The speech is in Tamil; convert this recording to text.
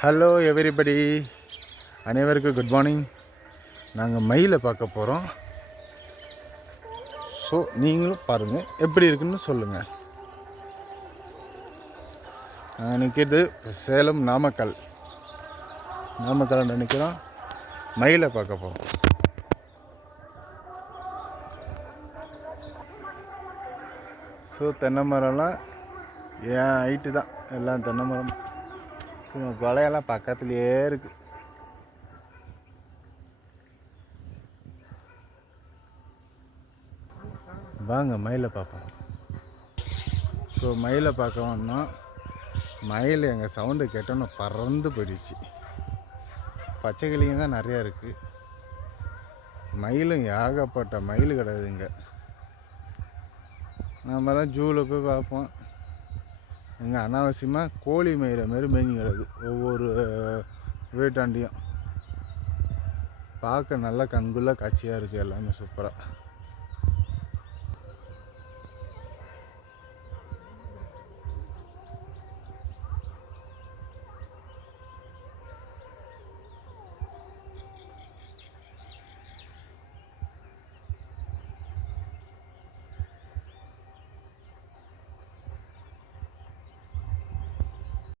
ஹலோ எவ்ரிபடி, அனைவருக்கும் குட் மார்னிங். நாங்கள் மயிலை பார்க்க போகிறோம். ஸோ நீங்களும் பாருங்கள், எப்படி இருக்குன்னு சொல்லுங்கள். நாங்கள் நிற்கிறது சேலம் நாமக்கல் நிற்கிறோம். மயிலை பார்க்க போகிறோம். ஸோ தென்னை மரம்லாம் என் ஹைட்டு தான், எல்லாம் தென்னை மரம். கொலையெல்லாம் பக்கத்துலேயே இருக்குது. வாங்க மயிலை பார்ப்போம். ஸோ மயிலை பார்க்க வந்தோம். மயில் எங்கள் சவுண்டு கேட்டோன்னு பறந்து போயிடுச்சு. பச்சை கிளிங்க தான் நிறையா இருக்குது. மயிலும் ஏகப்பட்ட மயில் கிடையாதுங்க. நம்ம தான் ஜூவில் போய் பார்ப்போம். இங்கே அனாவசியமாக கோழி மயிரை மாரி மேய்ஞ்சி கிடக்குது ஒவ்வொரு வீட்டாண்டியும். பார்க்க நல்ல கண்குள்ள காட்சியாக இருக்குது. எல்லாமே சூப்பராக.